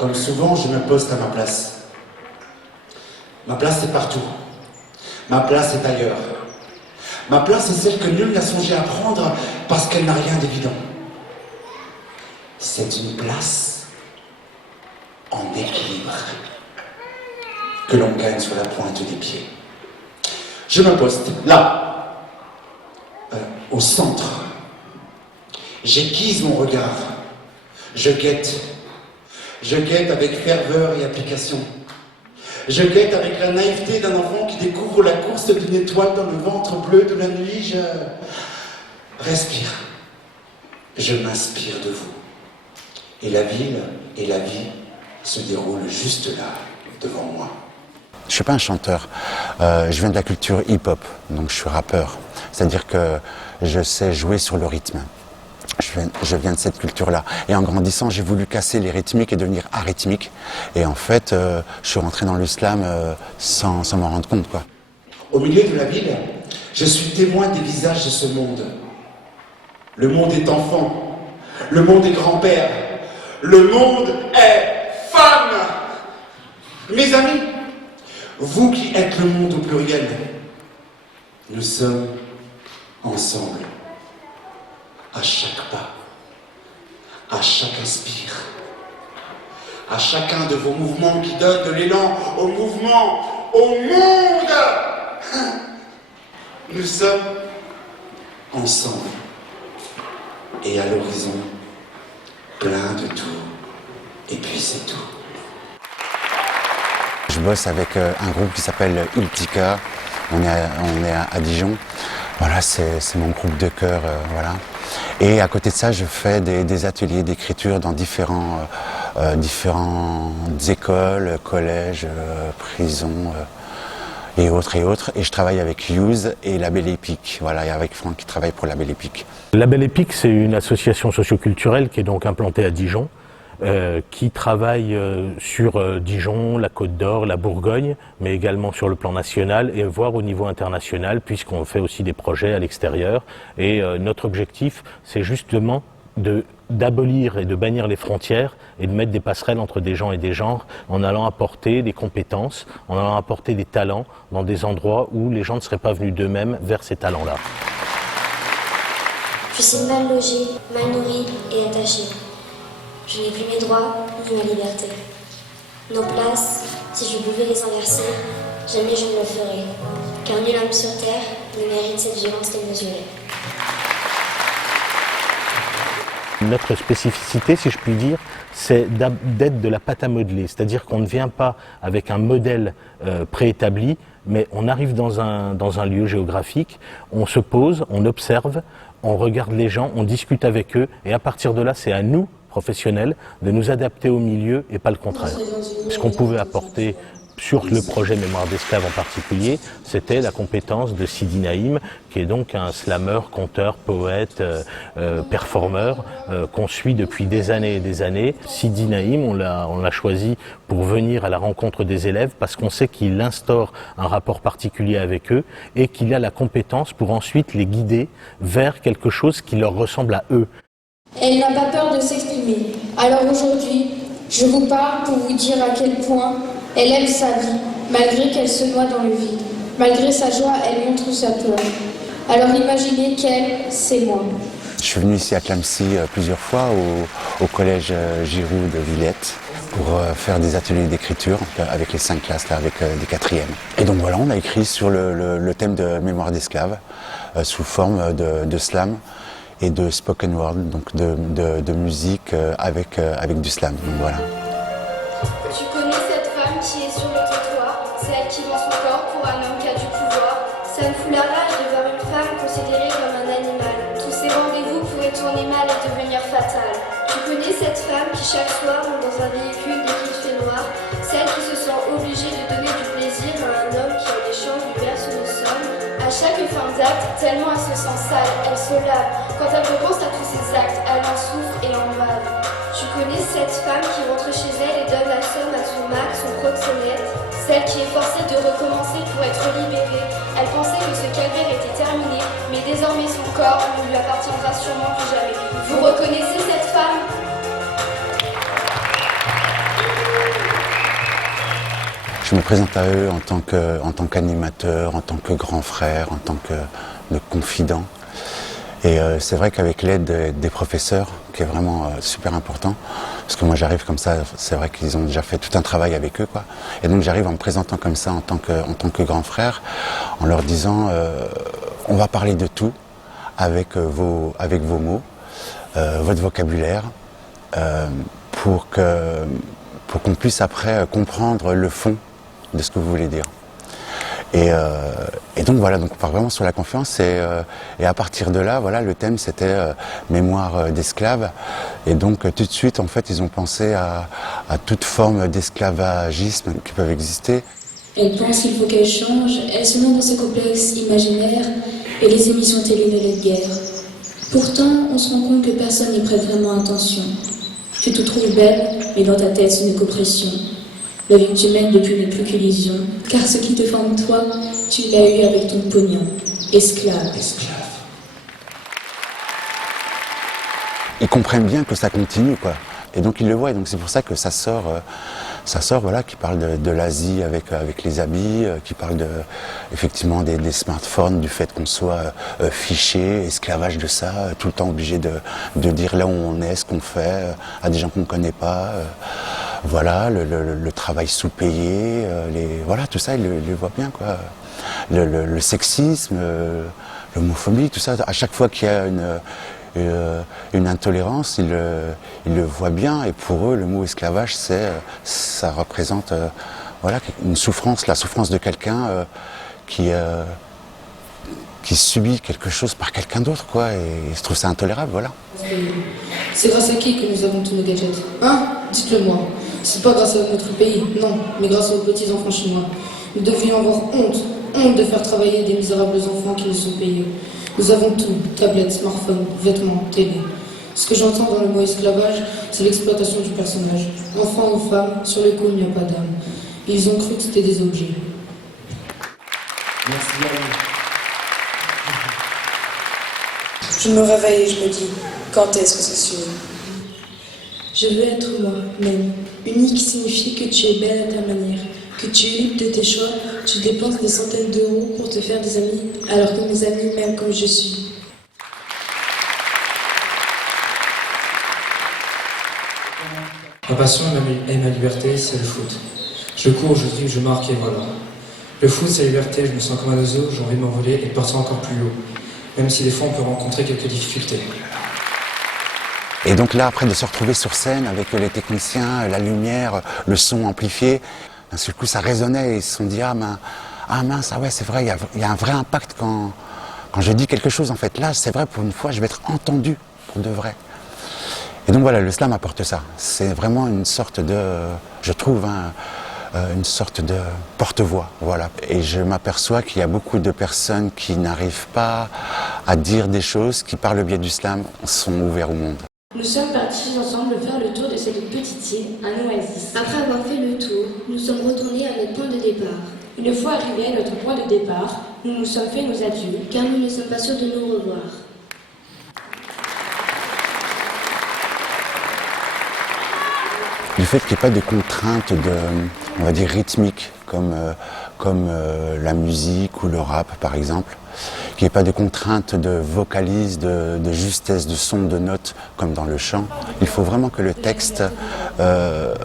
Comme souvent, je me poste à ma place. Ma place est partout. Ma place est ailleurs. Ma place est celle que nul n'a songé à prendre parce qu'elle n'a rien d'évident. C'est une place en équilibre que l'on gagne sur la pointe des pieds. Je me poste là, au centre. J'aiguise mon regard. Je guette. Je guette avec ferveur et application. Je guette avec la naïveté d'un enfant qui découvre la course d'une étoile dans le ventre bleu de la nuit. Je respire. Je m'inspire de vous. Et la ville et la vie se déroulent juste là, devant moi. Je ne suis pas un chanteur. Je viens de la culture hip-hop, donc je suis rappeur. C'est-à-dire que je sais jouer sur le rythme. Je viens de cette culture-là. Et en grandissant, j'ai voulu casser les rythmiques et devenir arythmique. Et en fait, je suis rentré dans l'islam sans m'en rendre compte, quoi. Au milieu de la ville, je suis témoin des visages de ce monde. Le monde est enfant. Le monde est grand-père. Le monde est femme. Mes amis, vous qui êtes le monde au pluriel, nous sommes ensemble. À chaque pas, à chaque inspire, à chacun de vos mouvements qui donnent de l'élan au mouvement, au monde. Nous sommes ensemble et à l'horizon, plein de tout, et puis c'est tout. Je bosse avec un groupe qui s'appelle Ultica, on est à Dijon. Voilà, c'est mon groupe de chœur, voilà. Et à côté de ça, je fais des ateliers d'écriture dans différentes écoles, collèges, prisons et autres. Et je travaille avec Use et La Belle Épique, voilà, et avec Franck qui travaille pour La Belle Épique. La Belle Épique, c'est une association socioculturelle qui est donc implantée à Dijon, qui travaille sur Dijon, la Côte d'Or, la Bourgogne, mais également sur le plan national et voire au niveau international, puisqu'on fait aussi des projets à l'extérieur. Et notre objectif, c'est justement d'abolir et de bannir les frontières et de mettre des passerelles entre des gens et des genres en allant apporter des compétences, en allant apporter des talents dans des endroits où les gens ne seraient pas venus d'eux-mêmes vers ces talents-là. Je suis mal logée, mal nourrie et attachée. Je n'ai plus mes droits, ni ma liberté. Nos places, si je pouvais les inverser, jamais je ne le ferais, car nul homme sur terre ne mérite cette violence démesurée. Notre spécificité, si je puis dire, c'est d'être de la pâte à modeler, c'est-à-dire qu'on ne vient pas avec un modèle préétabli, mais on arrive dans un lieu géographique, on se pose, on observe, on regarde les gens, on discute avec eux, et à partir de là, c'est à nous, professionnels, de nous adapter au milieu et pas le contraire. Ce qu'on pouvait apporter sur le projet Mémoire d'esclaves en particulier, c'était la compétence de Sidi Naïm, qui est donc un slameur, conteur, poète, performeur, qu'on suit depuis des années et des années. Sidi Naïm, on l'a choisi pour venir à la rencontre des élèves parce qu'on sait qu'il instaure un rapport particulier avec eux et qu'il a la compétence pour ensuite les guider vers quelque chose qui leur ressemble à eux. Elle n'a pas peur de s'exprimer. Alors aujourd'hui, je vous parle pour vous dire à quel point elle aime sa vie, malgré qu'elle se noie dans le vide. Malgré sa joie, elle montre sa peur. Alors imaginez qu'elle, c'est moi. Je suis venu ici à Clamecy plusieurs fois au collège Giroud de Villette pour faire des ateliers d'écriture avec les 5 classes, là, avec des 4e. Et donc voilà, on a écrit sur le thème de Mémoire d'esclaves sous forme de slam et de spoken word, donc de musique avec du slam. Donc voilà. Tu connais cette femme qui est sur le trottoir, celle qui vend son corps pour un homme qui a du pouvoir. Ça me fout la rage de voir une femme considérée comme un animal. Tous ces rendez-vous pourraient tourner mal et devenir fatales. Tu connais cette femme qui chaque soir monte dans un véhicule dès qu'il fait noir, celle qui se sent obligée de donner du plaisir à un homme qui en échange lui verse une somme. À chaque fin d'acte, tellement elle se sent sale, elle se lave. Quand elle repense à tous ces actes, elle en souffre et en bave. Tu connais cette femme qui rentre chez elle et donne la somme à son mari, son proxénète, celle qui est forcée de recommencer pour être libérée. Elle pensait que ce calvaire était terminé, mais désormais son corps ne lui appartiendra sûrement plus jamais. Vous reconnaissez cette femme ? je me présente à eux en tant qu'animateur, en tant que grand frère, en tant que confident. Et c'est vrai qu'avec l'aide des professeurs, qui est vraiment super important, parce que moi j'arrive comme ça, c'est vrai qu'ils ont déjà fait tout un travail avec eux, quoi. Et donc j'arrive en me présentant comme ça en tant que grand frère, en leur disant on va parler de tout avec vos mots, votre vocabulaire, pour qu'on puisse après comprendre le fond de ce que vous voulez dire. Et donc voilà, donc on part vraiment sur la confiance et à partir de là, voilà, le thème c'était mémoire d'esclaves. Et donc tout de suite, en fait, ils ont pensé à toute forme d'esclavagisme qui peuvent exister. Elle pense qu'il faut qu'elle change, elle se noie dans ses complexes imaginaires et les émissions télé ne l'aident guère. Pourtant, on se rend compte que personne n'y prête vraiment attention. Tu te trouves belle, mais dans ta tête, ce n'est qu'oppression. La vie que tu mènes depuis n'est plus qu'illusion, car ce qui te forme toi, tu l'as eu avec ton pognon. Esclave. Ils comprennent bien que ça continue, quoi. Et donc ils le voient, et donc c'est pour ça que ça sort, voilà, qui parle de l'Asie avec les habits, qui parle effectivement des smartphones, du fait qu'on soit fiché, esclavage de ça, tout le temps obligé de dire là où on est, ce qu'on fait, à des gens qu'on ne connaît pas. Voilà, le travail sous-payé, voilà, tout ça, ils le voient bien, quoi. Le sexisme, l'homophobie, tout ça, à chaque fois qu'il y a une intolérance, ils le voient bien, et pour eux, le mot esclavage, ça représente voilà, une souffrance, la souffrance de quelqu'un qui subit quelque chose par quelqu'un d'autre, quoi, et ils se trouvent ça intolérable, voilà. C'est grâce à qui que nous avons tous nos gadgets? Hein? Dites-le moi. C'est pas grâce à notre pays, non, mais grâce aux petits enfants chinois. Nous devrions avoir honte de faire travailler des misérables enfants qui nous sont payés. Nous avons tout, tablettes, smartphones, vêtements, télé. Ce que j'entends dans le mot esclavage, c'est l'exploitation du personnage. Enfant ou femme, sur le coup, il n'y a pas d'âme. Ils ont cru que c'était des objets. Merci à vous. Je me réveille et je me dis, quand est-ce que ça suffit? Je veux être moi-même. Unique signifie que tu es belle à ta manière, que tu es libre de tes choix, tu dépenses des centaines d'euros pour te faire des amis, alors que mes amis m'aiment comme je suis. Ma passion et ma liberté, c'est le foot. Je cours, je dribble, je marque et voilà. Le foot, c'est la liberté, je me sens comme un oiseau, j'ai envie de m'envoler et de partir encore plus haut, même si des fois on peut rencontrer quelques difficultés. Et donc là, après, de se retrouver sur scène avec les techniciens, la lumière, le son amplifié, d'un seul coup, ça résonnait et ils se sont dit, ah mince, ah ouais, c'est vrai, il y a un vrai impact quand je dis quelque chose, en fait. Là, c'est vrai, pour une fois, je vais être entendu pour de vrai. Et donc voilà, le slam apporte ça. C'est vraiment une sorte de, je trouve, une sorte de porte-voix, voilà. Et je m'aperçois qu'il y a beaucoup de personnes qui n'arrivent pas à dire des choses qui, par le biais du slam, sont ouverts au monde. Nous sommes partis ensemble faire le tour de cette petite île, un oasis. Après avoir fait le tour, nous sommes retournés à notre point de départ. Une fois arrivés à notre point de départ, nous nous sommes fait nos adieux. Car nous ne sommes pas sûrs de nous revoir. Du fait qu'il n'y ait pas de contraintes on va dire rythmiques, comme la musique ou le rap par exemple, qu'il n'y ait pas de contraintes de vocalise, de justesse de son, de notes, comme dans le chant. Il faut vraiment que le texte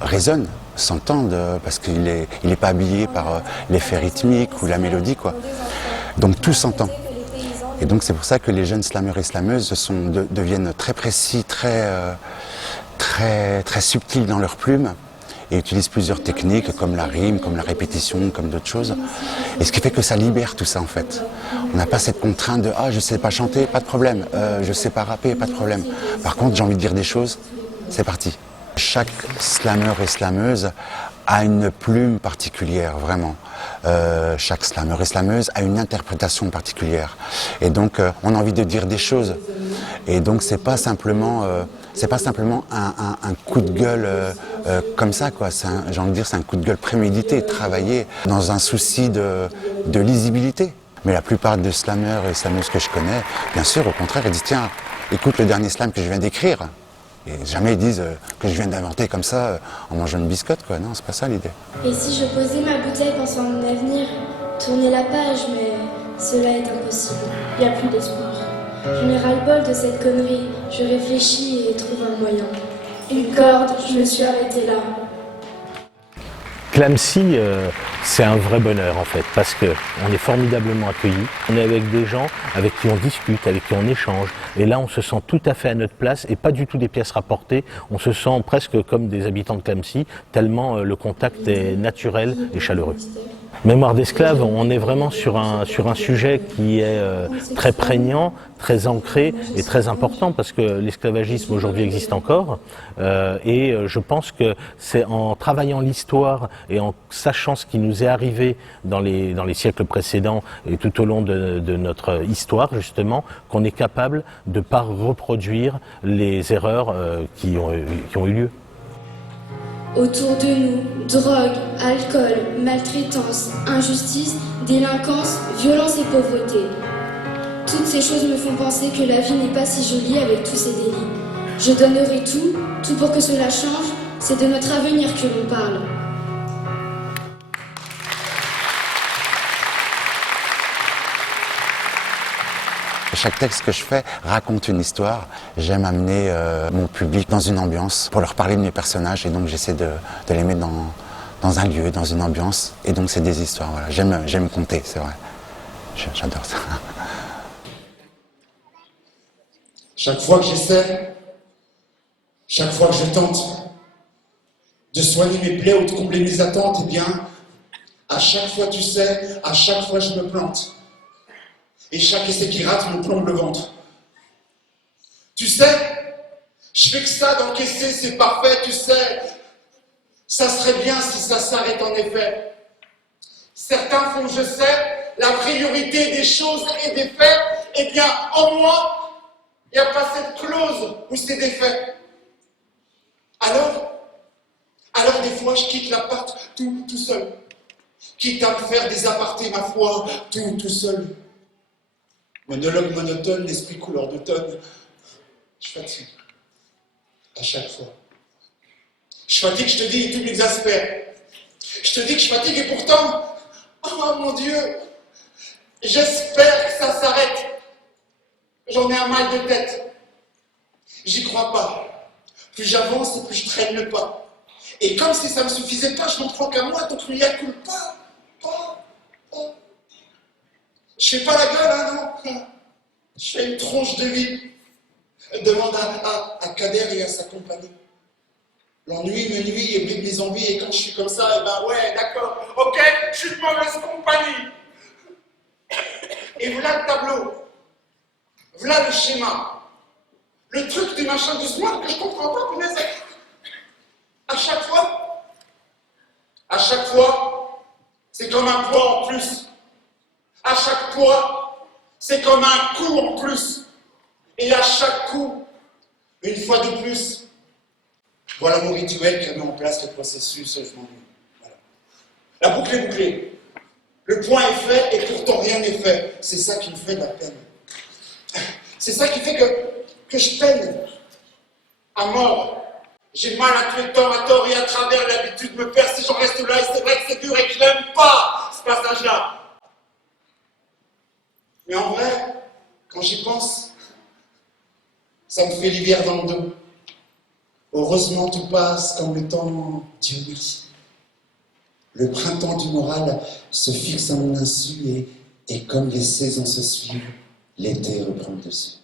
résonne, s'entende, parce qu'il est pas habillé par l'effet rythmique ou la mélodie, quoi. Donc tout s'entend. Et donc c'est pour ça que les jeunes slameurs et slameuses deviennent très précis, très subtils dans leurs plumes, et utilisent plusieurs techniques comme la rime, comme la répétition, comme d'autres choses. Et ce qui fait que ça libère tout ça en fait. On n'a pas cette contrainte de « ah je sais pas chanter, pas de problème, je sais pas rapper, pas de problème ». Par contre j'ai envie de dire des choses, c'est parti. Chaque slameur et slameuse a une plume particulière, vraiment. Chaque slameur et slameuse a une interprétation particulière. Et donc on a envie de dire des choses. Et donc c'est pas simplement un coup de gueule comme ça, quoi. J'ai envie de dire, c'est un coup de gueule prémédité, travaillé dans un souci de lisibilité. Mais la plupart des slameurs et slameuses que je connais, bien sûr, au contraire, ils disent tiens, écoute le dernier slam que je viens d'écrire. Et jamais ils disent que je viens d'inventer comme ça en mangeant une biscotte, quoi. Non, c'est pas ça l'idée. Et si je posais ma bouteille pensant à mon avenir, tourner la page, mais cela est impossible. Il n'y a plus d'espoir. Je n'ai ras-le-bol de cette connerie. Je réfléchis et trouve un moyen. Une corde, je me suis arrêtée là. Clamecy, c'est un vrai bonheur en fait, parce que on est formidablement accueillis. On est avec des gens avec qui on discute, avec qui on échange. Et là, on se sent tout à fait à notre place et pas du tout des pièces rapportées. On se sent presque comme des habitants de Clamecy, tellement le contact est naturel et chaleureux. Mémoire d'esclave, on est vraiment sur un sujet qui est très prégnant, très ancré et très important parce que l'esclavagisme aujourd'hui existe encore et je pense que c'est en travaillant l'histoire et en sachant ce qui nous est arrivé dans les siècles précédents et tout au long de notre histoire justement qu'on est capable de ne pas reproduire les erreurs qui ont eu lieu. Autour de nous, drogue, alcool, maltraitance, injustice, délinquance, violence et pauvreté. Toutes ces choses me font penser que la vie n'est pas si jolie avec tous ces délits. Je donnerai tout pour que cela change, c'est de notre avenir que l'on parle. Chaque texte que je fais raconte une histoire. J'aime amener mon public dans une ambiance pour leur parler de mes personnages et donc j'essaie de les mettre dans un lieu, dans une ambiance et donc c'est des histoires. Voilà. J'aime conter, c'est vrai. J'adore ça. Chaque fois que j'essaie, chaque fois que je tente de soigner mes plaies ou de combler mes attentes, eh bien, à chaque fois, tu sais, à chaque fois, je me plante. Et chaque essai qui rate me plombe le ventre. Tu sais, je fais que ça d'encaisser, c'est parfait, tu sais. Ça serait bien si ça s'arrête en effet. Certains font, je sais, la priorité des choses et des faits. Eh bien, en moi, il n'y a pas cette clause où c'est des faits. Alors des fois, je quitte l'appart tout seul. Quitte à me faire des apartés, ma foi, tout seul. Monologue monotone, l'esprit couleur d'automne. Je fatigue. À chaque fois. Je fatigue, je te dis, et tout m'exaspère. Je te dis que je fatigue et pourtant, oh mon Dieu, j'espère que ça s'arrête. J'en ai un mal de tête. J'y crois pas. Plus j'avance et plus je traîne le pas. Et comme si ça me suffisait pas, je n'en prends qu'à moi, donc il y a coule pas. Je fais pas la gueule, hein, non. Je fais une tronche de vie. Demande à Kader et à sa compagnie. L'ennui me nuit et bride mes envies, et quand je suis comme ça, eh ben ouais, d'accord, ok, je suis de mauvaise compagnie. Et voilà le tableau. Voilà le schéma. Le truc du machin du smart que je comprends pas, punaise. À chaque fois, c'est comme un poids en plus. À chaque poids, c'est comme un coup en plus. Et à chaque coup, une fois de plus, voilà mon rituel qui met en place le processus, je m'ennuie. Voilà. La boucle est bouclée. Le point est fait et pourtant rien n'est fait. C'est ça qui me fait de la peine. C'est ça qui fait que je peine à mort. J'ai mal à tuer temps à tort et à travers, l'habitude me perd si j'en reste là et c'est vrai que c'est dur et que je n'aime pas ce passage-là. Mais en vrai, quand j'y pense, ça me fait l'hiver dans le dos. Heureusement, tout passe comme le temps, Dieu merci. Le printemps du moral se fixe à mon insu et comme les saisons se suivent, l'été reprend le dessus.